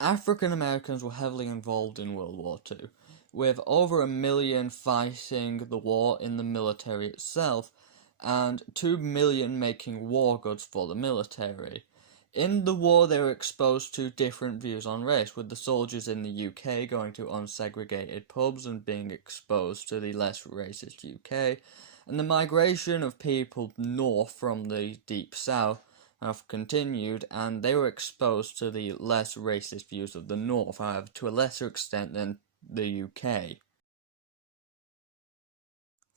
African Americans were heavily involved in World War II, with over 1 million fighting the war in the military itself, and 2 million making war goods for the military. In the war, they were exposed to different views on race, with the soldiers in the UK going to unsegregated pubs and being exposed to the less racist UK, and the migration of people north from the Deep South have continued, and they were exposed to the less racist views of the North, however, to a lesser extent than the UK.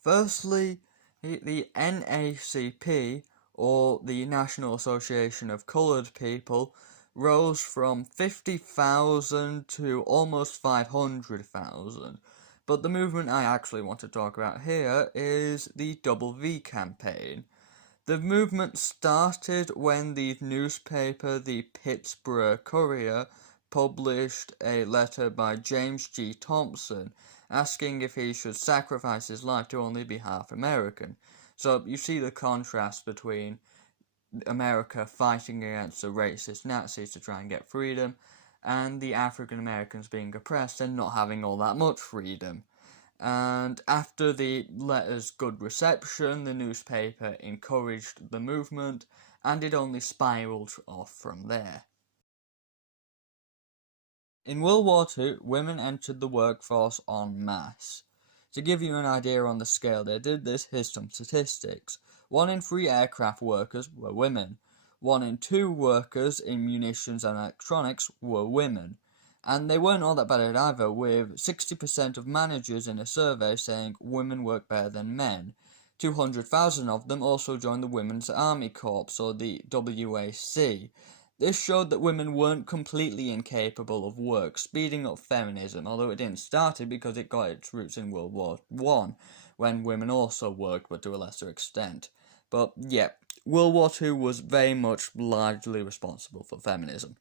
Firstly, the NACP, or the National Association of Coloured People, rose from 50,000 to almost 500,000. But the movement I actually want to talk about here is the WW campaign. The movement started when the newspaper, the Pittsburgh Courier, published a letter by James G. Thompson asking if he should sacrifice his life to only be half American. So you see the contrast between America fighting against the racist Nazis to try and get freedom, and the African Americans being oppressed and not having all that much freedom. And after the letter's good reception, the newspaper encouraged the movement, and it only spiraled off from there. In World War II, women entered the workforce en masse. To give you an idea on the scale they did this, here's some statistics. 1 in 3 aircraft workers were women. 1 in 2 workers in munitions and electronics were women. And they weren't all that bad at either, with 60% of managers in a survey saying women work better than men. 200,000 of them also joined the Women's Army Corps, or the WAC. This showed that women weren't completely incapable of work, speeding up feminism, although it didn't start it because it got its roots in World War I, when women also worked, but to a lesser extent. But yeah, World War II was very much largely responsible for feminism.